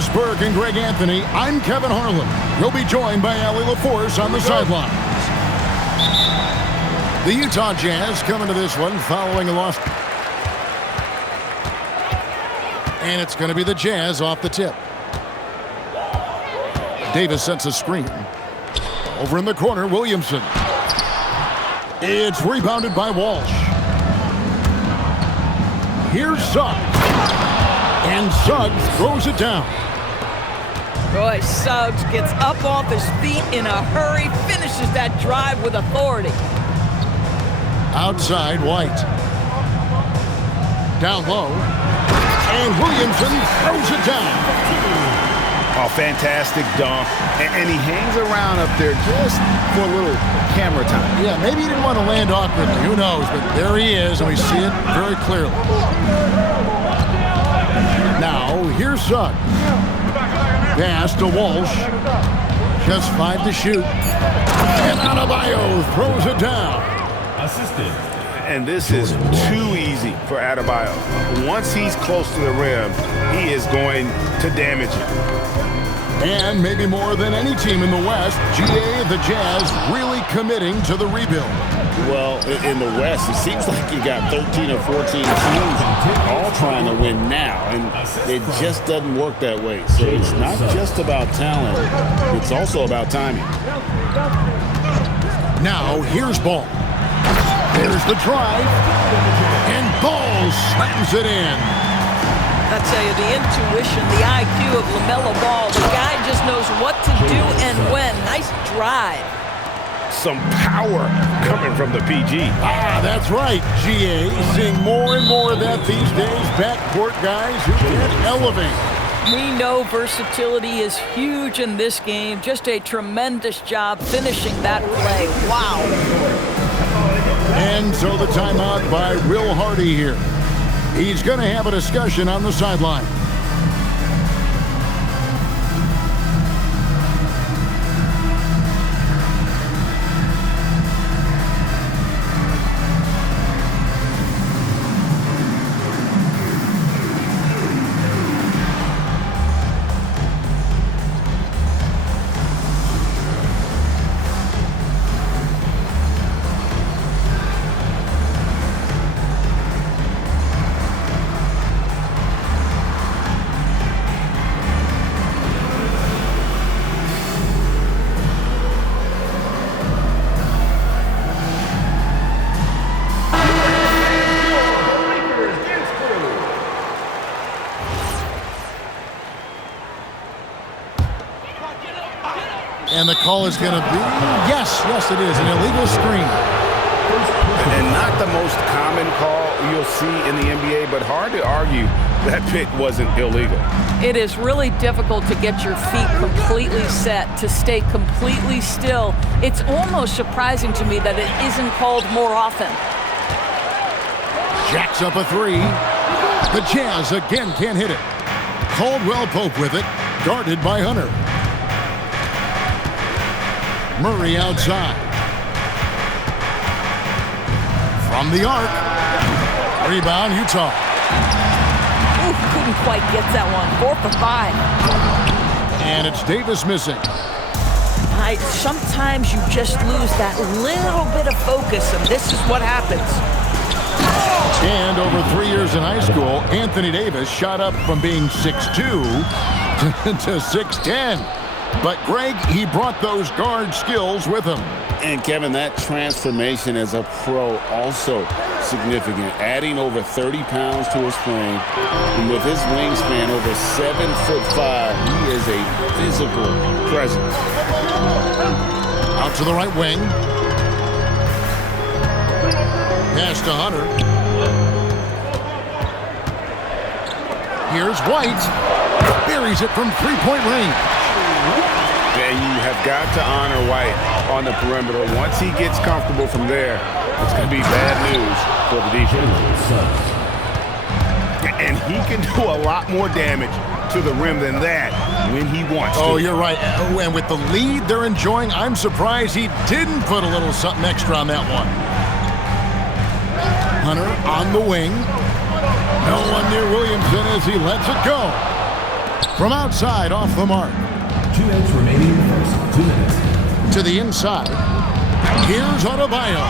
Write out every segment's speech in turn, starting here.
Chris Burke and Greg Anthony, I'm Kevin Harlan. We'll be joined by Allie LaForce on the sidelines. The Utah Jazz coming to this one following a loss. And it's going to be the Jazz off the tip. Davis sets a screen. Over in the corner, Williamson. It's rebounded by Walsh. Here's Suggs. And Suggs throws it down. Boy, Suggs gets up off his feet in a hurry, finishes that drive with authority. Outside, White. Down low. And Williamson throws it down. Oh, fantastic dunk. And he hangs around up there just for a little camera time. Yeah, maybe he didn't want to land awkwardly. Who knows? But there he is, and we see it very clearly. Now, here's Suggs. Pass to Walsh. Just 5 to shoot. And Adebayo throws it down. Assisted. And this is too easy for Adebayo. Once he's close to the rim, he is going to damage it. And maybe more than any team in the West, GA, the Jazz, really committing to the rebuild. Well, in the West, it seems like you got 13 or 14 teams all trying to win now, and it just doesn't work that way. So it's not just about talent, it's also about timing. Now, here's Ball. There's the drive, and Ball slams it in. I tell you, the intuition, the IQ of LaMelo Ball, the guy just knows what to do and when. Nice drive. Some power coming from the PG. Ah, that's right, GA. Seeing more and more of that these days. Backcourt guys who can elevate. We know versatility is huge in this game. Just a tremendous job finishing that play. Wow. And so the timeout by Will Hardy here. He's going to have a discussion on the sideline. And the call is going to be, yes, it is, an illegal screen. And not the most common call you'll see in the NBA, but hard to argue that pick wasn't illegal. It is really difficult to get your feet completely set, to stay completely still. It's almost surprising to me that it isn't called more often. Jacks up a three. The Jazz again can't hit it. Caldwell Pope with it, guarded by Hunter. Murray outside. From the arc. Rebound, Utah. Ooh, couldn't quite get that one. 4 for 5. And it's Davis missing. Sometimes you just lose that little bit of focus, and this is what happens. And over 3 years in high school, Anthony Davis shot up from being 6'2" to 6'10". But Greg, he brought those guard skills with him. And Kevin, that transformation as a pro also significant. Adding over 30 pounds to his frame, and with his wingspan over 7'5", he is a physical presence. Out to the right wing. Pass to Hunter. Here's White. Buries it from three-point range. And you have got to honor White on the perimeter. Once he gets comfortable from there, it's going to be bad news for the defense. And he can do a lot more damage to the rim than that when he wants to. Oh, you're right. And with the lead they're enjoying, I'm surprised he didn't put a little something extra on that one. Hunter on the wing. No one near Williamson as he lets it go. From outside, off the mark. 2 minutes remaining in the first. 2 minutes. To the inside. Here's Adebayo.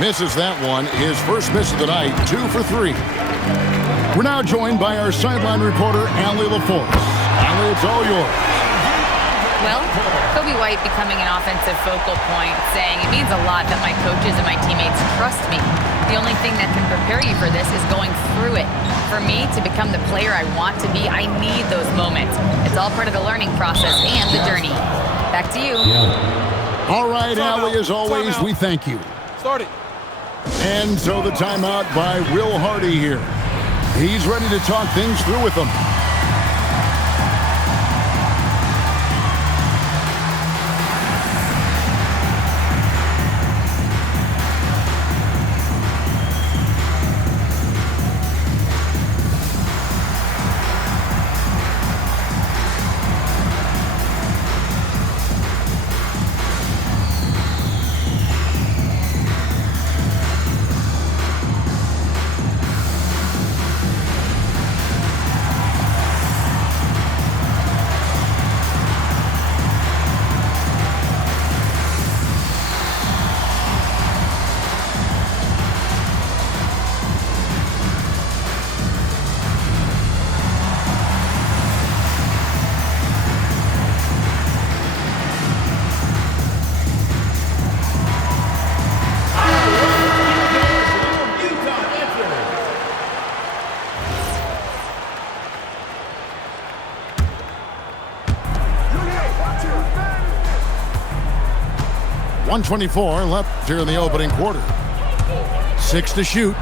Misses that one. His first miss of the night, 2 for 3. We're now joined by our sideline reporter, Allie LaForce. Allie, it's all yours. Well, Kobe White becoming an offensive focal point, saying it means a lot that my coaches and my teammates trust me. The only thing that can prepare you for this is going through it. For me to become the player I want to be, I need those moments. It's all part of the learning process and the journey. Back to you. All right, Allie, as always, we thank you. Start it. And so the timeout by Will Hardy here. He's ready to talk things through with them. .124 left here in the opening quarter. 6 to shoot.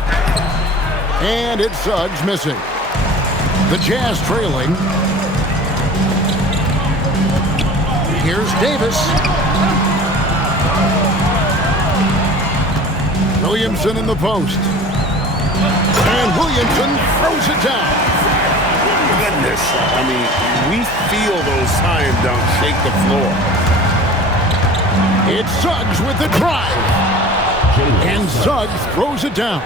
And it's Suggs missing. The Jazz trailing. Here's Davis. Williamson in the post. And Williamson throws it down. Goodness. I mean, we feel those science dunks shake the floor. It's Suggs with the drive. And Suggs throws it down.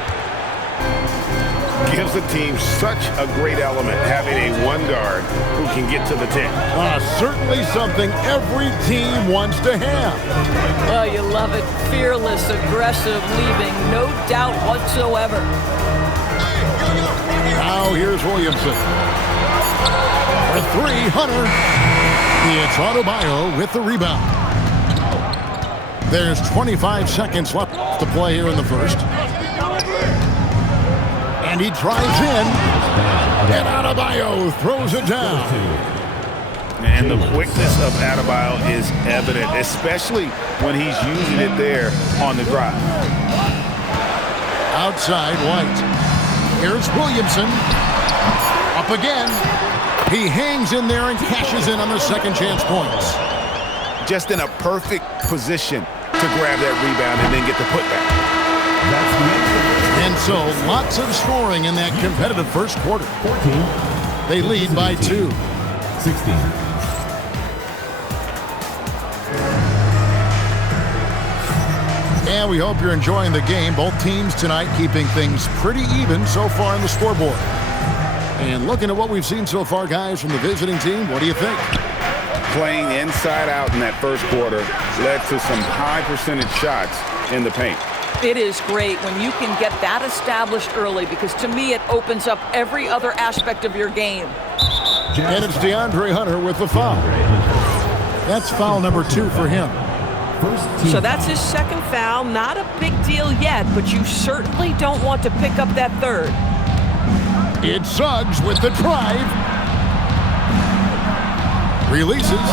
Gives the team such a great element having a one guard who can get to the 10. Certainly something every team wants to have. Oh, you love it. Fearless, aggressive, leaving no doubt whatsoever. Now here's Williamson. For 3, Hunter. It's Adebayo with the rebound. There's 25 seconds left to play here in the first. And he drives in. And Adebayo throws it down. And the quickness of Adebayo is evident, especially when he's using it there on the drive. Outside, White. Here's Williamson. Up again. He hangs in there and cashes in on the second chance points. Just in a perfect position to grab that rebound and then get the putback. And so lots of scoring in that competitive first quarter. 14. They lead by 2. 16. And we hope you're enjoying the game. Both teams tonight keeping things pretty even so far on the scoreboard. And looking at what we've seen so far, guys, from the visiting team, what do you think? Playing inside out in that first quarter led to some high percentage shots in the paint. It is great when you can get that established early, because to me it opens up every other aspect of your game. And it's DeAndre Hunter with the foul. That's foul number 2 for him. So that's his second foul. Not a big deal yet, but you certainly don't want to pick up that third. It's Suggs with the drive. Releases.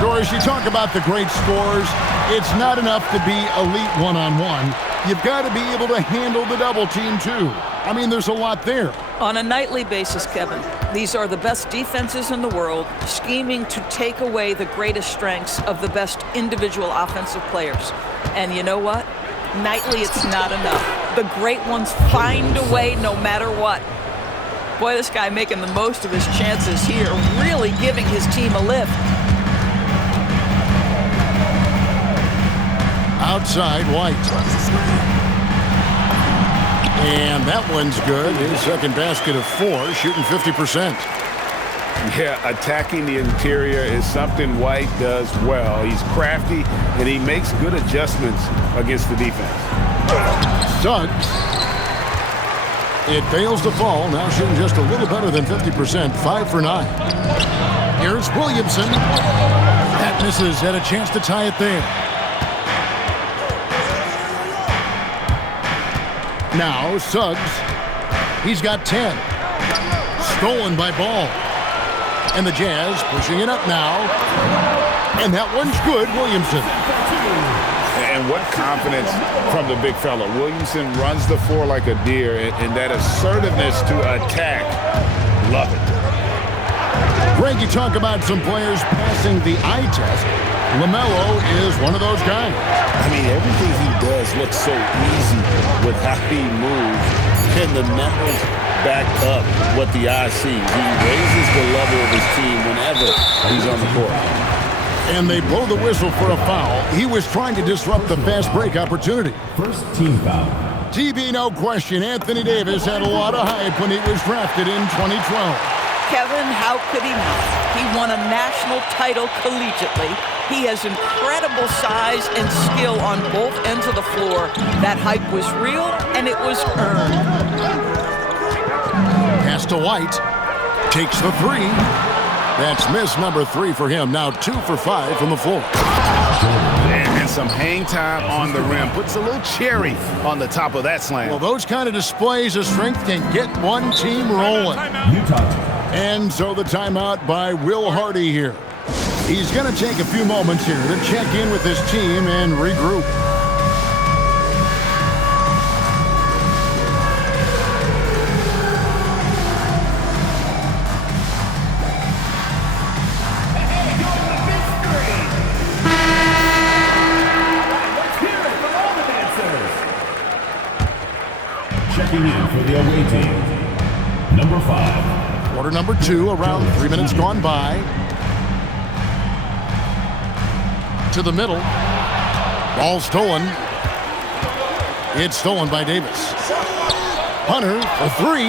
Doris, you talk about the great scores. It's not enough to be elite one-on-one. You've got to be able to handle the double team, too. I mean, there's a lot there. On a nightly basis, Kevin, these are the best defenses in the world, scheming to take away the greatest strengths of the best individual offensive players. And you know what? Nightly, it's not enough. The great ones find a way no matter what. Boy, this guy making the most of his chances here, really giving his team a lift. Outside, White. And that one's good. His second basket of 4, shooting 50%. Yeah, attacking the interior is something White does well. He's crafty, and he makes good adjustments against the defense. Suggs. It fails to fall. Now shooting just a little better than 50%. 5 for 9. Here's Williamson. That misses. Had a chance to tie it there. Now Suggs. He's got 10. Stolen by Ball. And the Jazz pushing it up now. And that one's good, Williamson. And what confidence from the big fella. Williamson runs the floor like a deer, and that assertiveness to attack. Love it. Greg, you talk about some players passing the eye test. LaMelo is one of those guys. I mean, everything he does looks so easy with how he moves. Can the numbers back up what the eye sees? He raises the level of his team whenever he's on the court. And they blow the whistle for a foul. He was trying to disrupt the fast break opportunity. First team foul. TB, no question, Anthony Davis had a lot of hype when he was drafted in 2012. Kevin, how could he not? He won a national title collegiately. He has incredible size and skill on both ends of the floor. That hype was real, and it was earned. Pass to White. Takes the three. That's miss number 3 for him. Now 2 for 5 from the floor. And some hang time on the rim. Puts a little cherry on the top of that slam. Well, those kind of displays of strength can get one team rolling. Utah. And so the timeout by Will Hardy here. He's going to take a few moments here to check in with his team and regroup. Checking in for the away team. Number 5. Quarter number 2, around 3 minutes gone by. To the middle. Ball stolen. It's stolen by Davis. Hunter for 3.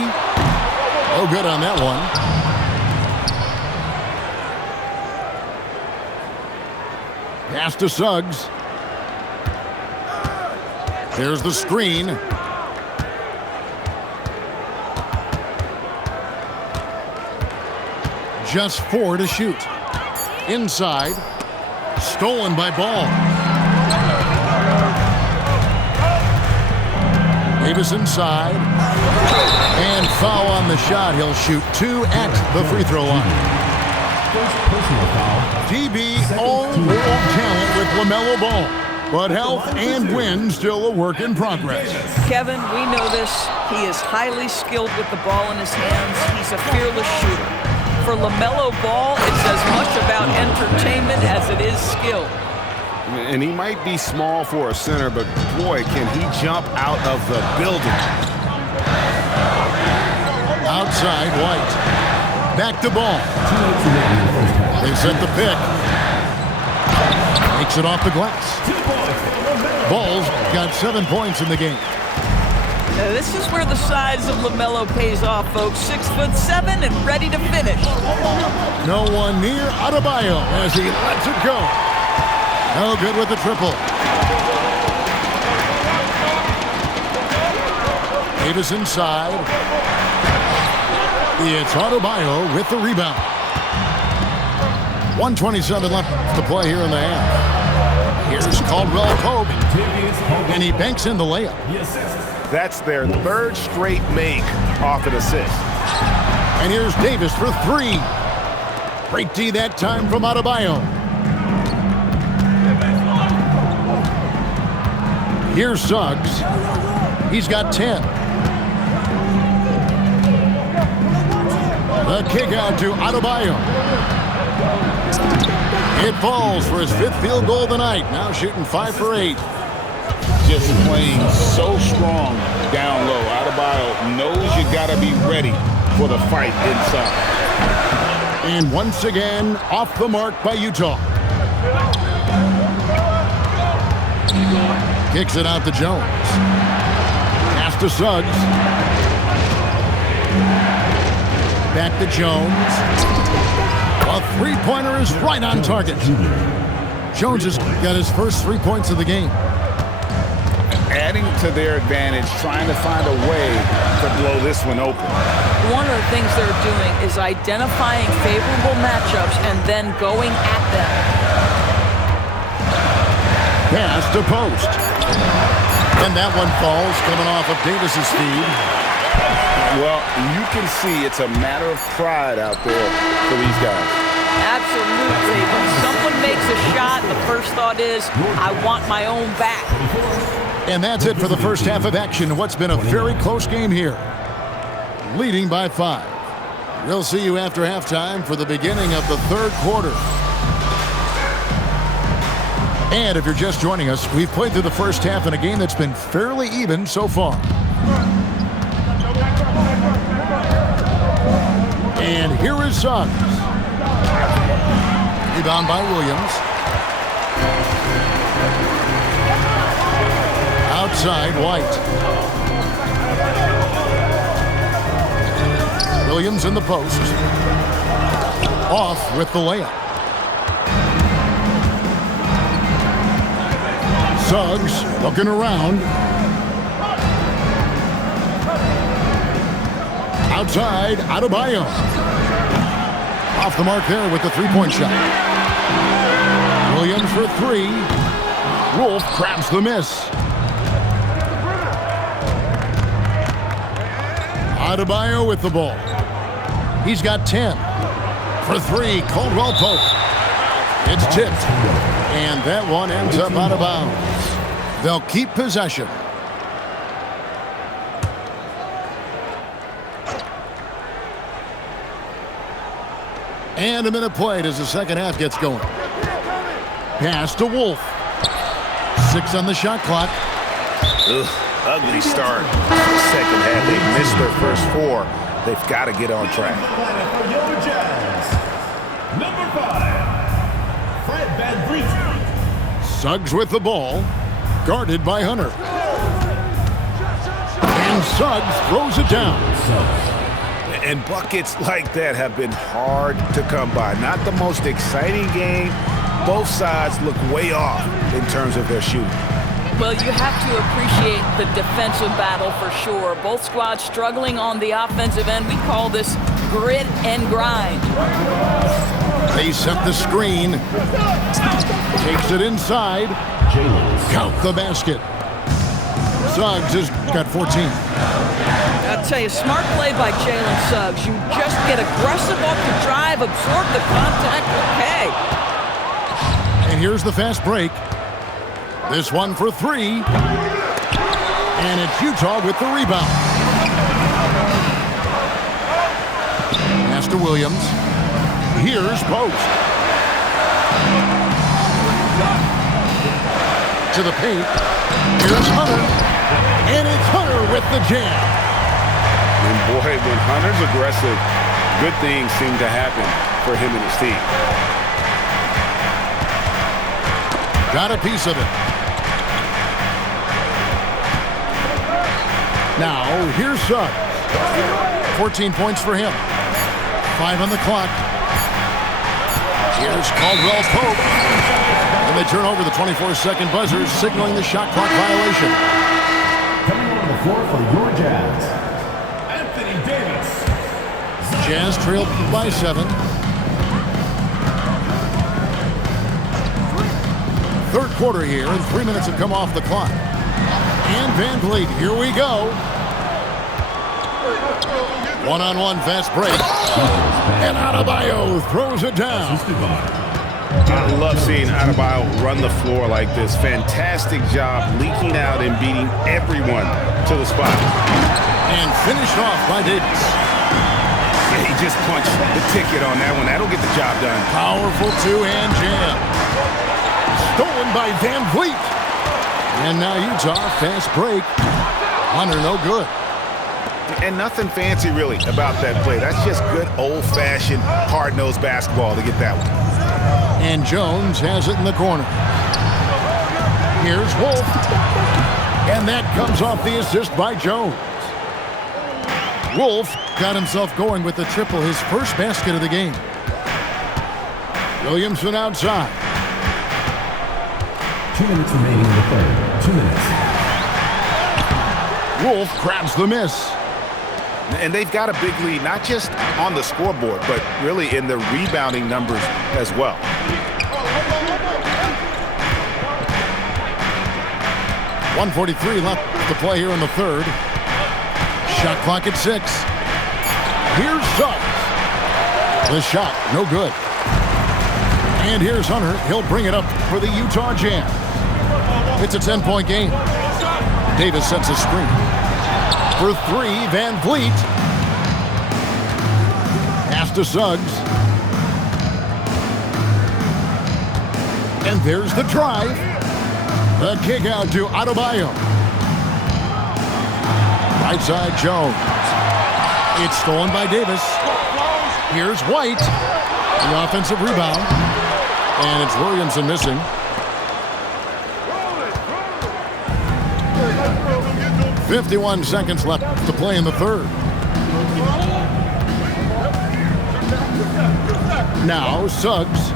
No good on that one. Pass to Suggs. There's the screen. Just 4 to shoot. Inside. Stolen by Ball. Davis inside. And foul on the shot. He'll shoot 2 at the free throw line. First personal foul. DB all-world talent with LaMelo Ball. But health and win still a work in progress. Kevin, we know this. He is highly skilled with the ball in his hands. He's a fearless shooter. For LaMelo Ball, it's as much about entertainment as it is skill. And he might be small for a center, but boy, can he jump out of the building. Outside, White. Back to Ball. They set the pick. Takes it off the glass. Ball's got 7 points in the game. Now, this is where the size of LaMelo pays off, folks. 6'7" and ready to finish. No one near Adebayo as he lets it go. No good with the triple. Davis inside. It's Adebayo with the rebound. 1:27 left to play here in the half. Here's Caldwell Pope, and he banks in the layup. That's their 3rd straight make off an assist. And here's Davis for 3. Great D that time from Adebayo. Here's Suggs. He's got 10. The kick out to Adebayo. It falls for his 5th field goal of the night. Now shooting 5 for 8. Just playing so strong down low. Adebayo knows you got to be ready for the fight inside. And once again, off the mark by Utah. Kicks it out to Jones. Pass to Suggs. Back to Jones. A three-pointer is right on target. Jones has got his first 3 points of the game. Adding to their advantage, trying to find a way to blow this one open. One of the things they're doing is identifying favorable matchups and then going at them. Pass to post. And that one falls, coming off of Davis's feed. Well, you can see it's a matter of pride out there for these guys. Absolutely. When someone makes a shot, the first thought is, I want my own back. And that's it for the first half of action. What's been a very close game here. Leading by 5. We'll see you after halftime for the beginning of the third quarter. And if you're just joining us, we've played through the first half in a game that's been fairly even so far. And here is Suggs. Rebound by Williams. Outside, White. Williams in the post. Off with the layup. Suggs looking around. Outside, Adebayo. Off the mark there with the three-point shot. Williams for 3. Wolf grabs the miss. Adebayo with the ball. He's got 10. For 3, Caldwell Pope. It's tipped. And that one ends up out of bounds. They'll keep possession. And a minute played as the second half gets going. Pass to Wolf. 6 on the shot clock. Ugh, ugly start. The second half, they missed their first 4. They've got to get on track. For your Jazz, number 5, Fred VanVleet. Suggs with the ball. Guarded by Hunter. And Suggs throws it down. And buckets like that have been hard to come by. Not the most exciting game. Both sides look way off in terms of their shooting. Well, you have to appreciate the defensive battle for sure. Both squads struggling on the offensive end. We call this grit and grind. They set the screen. Takes it inside. Count the basket. Suggs has got 14. I'll tell you, smart play by Jalen Suggs. You just get aggressive off the drive, absorb the contact, okay. And here's the fast break. This one for 3. And it's Utah with the rebound. Pass to Williams. Here's Post. To the paint. Here's Hunter. And it's Hunter with the jam. And boy, when Hunter's aggressive, good things seem to happen for him and his team. Got a piece of it. Now, here's Suggs. 14 points for him. 5 on the clock. Here's Caldwell Pope. And they turn over the 24-second buzzer, signaling the shot clock violation. Coming on the floor for your Jazz, Anthony Davis. Jazz trailed by 7. Third quarter here, and 3 minutes have come off the clock. And VanVleet, here we go. One-on-one fast break. And Adebayo throws it down. I love seeing Adebayo run the floor like this. Fantastic job leaking out and beating everyone to the spot. And finished off by Davis. Yeah, he just punched the ticket on that one. That'll get the job done. Powerful two-hand jam. Stolen by VanVleet. And now Utah, fast break. Hunter, no good. And nothing fancy, really, about that play. That's just good old-fashioned, hard-nosed basketball to get that one. And Jones has it in the corner. Here's Wolf. And that comes off the assist by Jones. Wolf got himself going with the triple, his first basket of the game. Williamson outside. 2 minutes remaining in the third. 2 minutes. Wolf grabs the miss. And they've got a big lead, not just on the scoreboard, but really in the rebounding numbers as well. .143 left to play here in the third. Shot clock at 6. Here's Suggs. The shot, no good. And here's Hunter. He'll bring it up for the Utah Jazz. It's a 10-point game. Davis sets a screen. For 3, Van Vliet. Pass to Suggs. And there's the drive. The kick out to Adebayo. Right side, Jones. It's stolen by Davis. Here's White. The offensive rebound. And it's Williamson missing. .51 seconds left to play in the third. Now Suggs.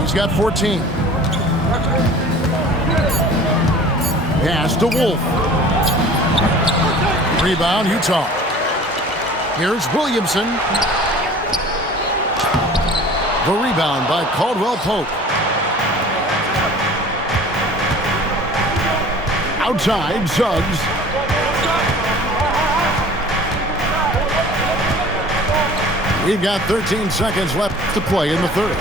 He's got 14. Pass to Wolf. Rebound, Utah. Here's Williamson. The rebound by Caldwell Pope. Outside, Suggs. We've got 13 seconds left to play in the third.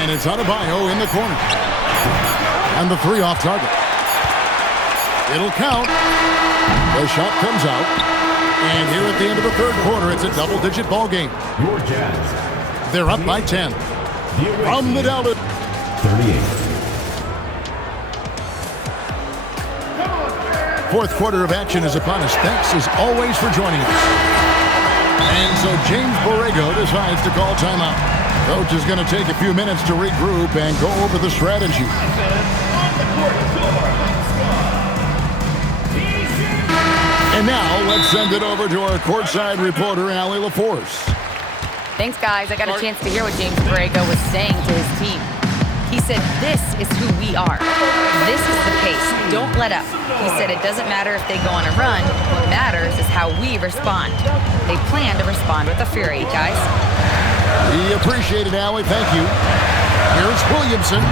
And it's Adebayo in the corner. And the 3 off target. It'll count. The shot comes out. And here at the end of the third quarter, it's a double-digit ball game. Your Jazz. They're up by 10. From the Delta. 38. Fourth quarter of action is upon us. Thanks as always for joining us. And so James Borrego decides to call timeout. Coach is going to take a few minutes to regroup and go over the strategy. And now let's send it over to our courtside reporter, Allie LaForce. Thanks, guys. I got a chance to hear what James Borrego was saying to his team. He said, this is who we are. This is the pace. Don't let up. He said it doesn't matter if they go on a run. What matters is how we respond. They plan to respond with a fury, guys. We appreciate it, Allie. Thank you. Here's Williamson.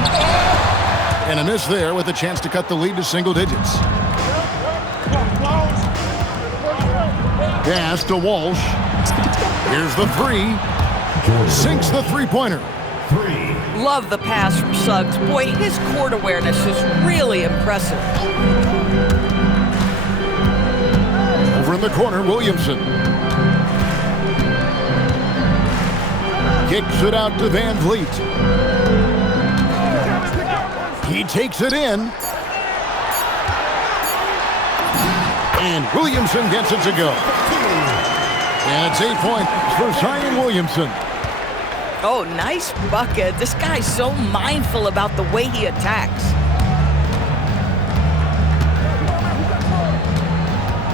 And a miss there with a chance to cut the lead to single digits. Pass to Walsh. Here's the 3. Sinks the three-pointer. 3. Love the pass from Suggs. Boy, his court awareness is really impressive. Over in the corner, Williamson. Kicks it out to Van Vliet. He takes it in. And Williamson gets it to go. And it's 8 points for Zion Williamson. Oh, nice bucket. This guy's so mindful about the way he attacks.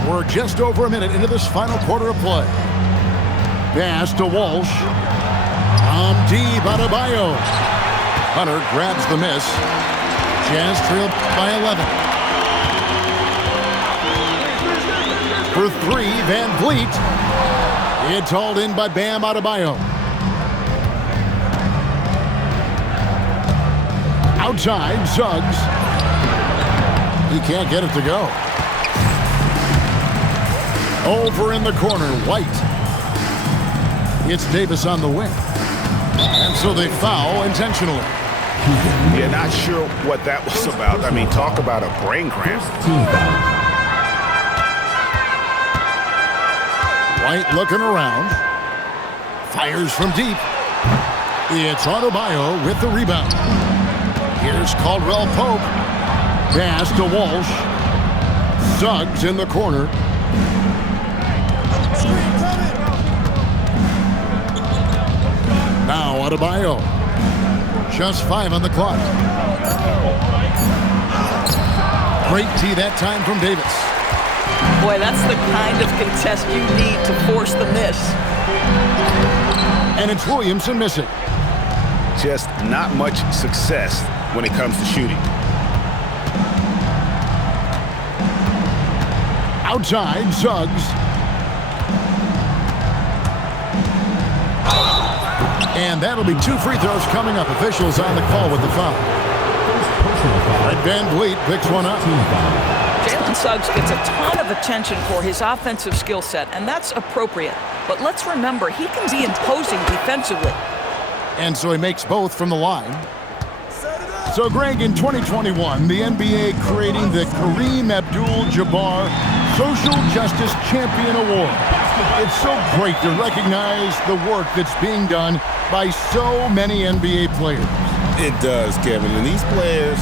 We're just over a minute into this final quarter of play. Pass to Walsh. Deep, Adebayo. Hunter grabs the miss. Jazz trailed by 11. For 3, Van Vliet. It's hauled in by Bam Adebayo. Outside, Suggs. He can't get it to go. Over in the corner, White. It's Davis on the wing. And so they foul intentionally. Yeah, not sure what that was about. I mean, talk about a brain cramp. White looking around. Fires from deep. It's Adebayo with the rebound. Here's Caldwell Pope. Pass to Walsh. Suggs in the corner. Now Adebayo. Just 5 on the clock. Great tee that time from Davis. Boy, that's the kind of contest you need to force the miss. And it's Williamson missing. Just not much success when it comes to shooting. Outside, Suggs. And that'll be 2 free throws coming up. Officials on the call with the foul. Red Van Vliet picks one up. Jalen Suggs gets a ton of attention for his offensive skill set, and that's appropriate. But let's remember, he can be imposing defensively. And so he makes both from the line. So, Greg, in 2021, the NBA creating the Kareem Abdul-Jabbar Social Justice Champion Award. It's so great to recognize the work that's being done by so many NBA players. It does, Kevin. And these players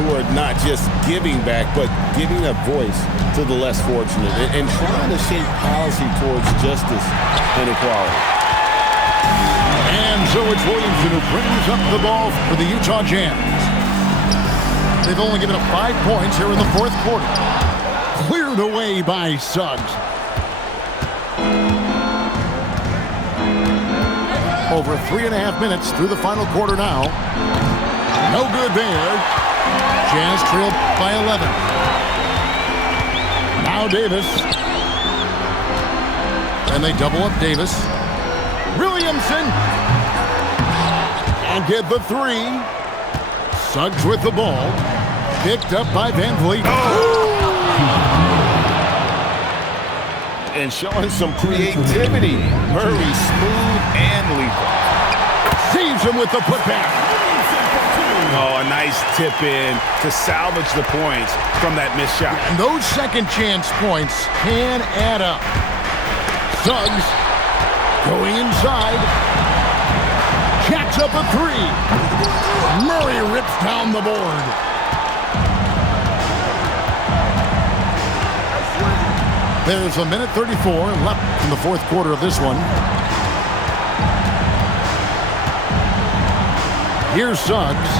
who are not just giving back, but giving a voice to the less fortunate and trying to shape policy towards justice and equality. And so it's Williamson who brings up the ball for the Utah Jazz. They've only given up 5 points here in the fourth quarter. Cleared away by Suggs. Over 3.5 minutes through the final quarter now. No good there. Jazz trailed by 11. Now Davis. And they double up Davis. Williamson. And get the 3. Suggs with the ball. Picked up by Van Vliet. And showing some creativity. Murray, smooth and lethal. Saves him with the putback. Oh, a nice tip in to salvage the points from that missed shot. And those second chance points can add up. Suggs going inside. Jacks up a 3. Murray rips down the board. There's a minute 34 left in the fourth quarter of this one. Here's Suggs.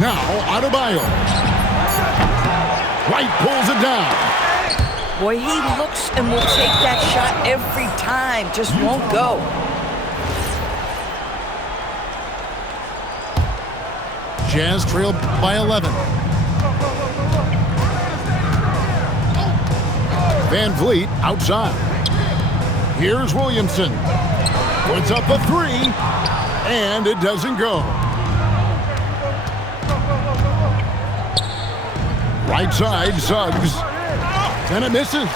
Now Adebayo. White pulls it down. Boy, he looks and will take that shot every time. Just won't go. Jazz trailed by 11. Van Vliet outside. Here's Williamson. Puts up a 3, and it doesn't go. Right side, Suggs. And it misses.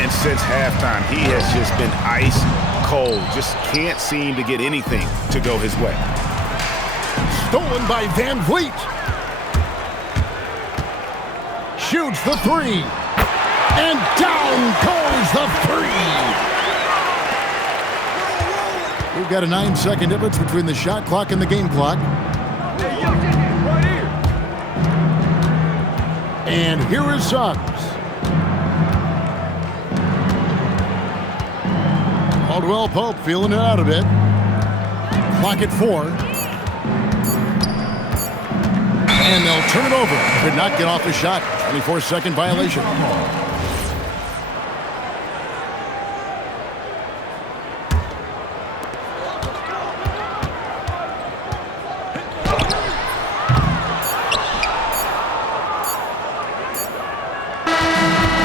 And since halftime, he has just been ice cold. Just can't seem to get anything to go his way. Stolen by Van Vliet. Shoots the 3. And down goes the 3. We've got a 9-second difference between the shot clock and the game clock. And here is Suggs. Caldwell Pope feeling it out a bit. Clock at 4. And they'll turn it over. Could not get off the shot. 24-second violation.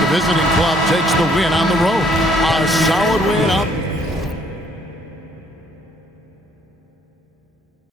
Visiting club takes the win on the road. A solid win up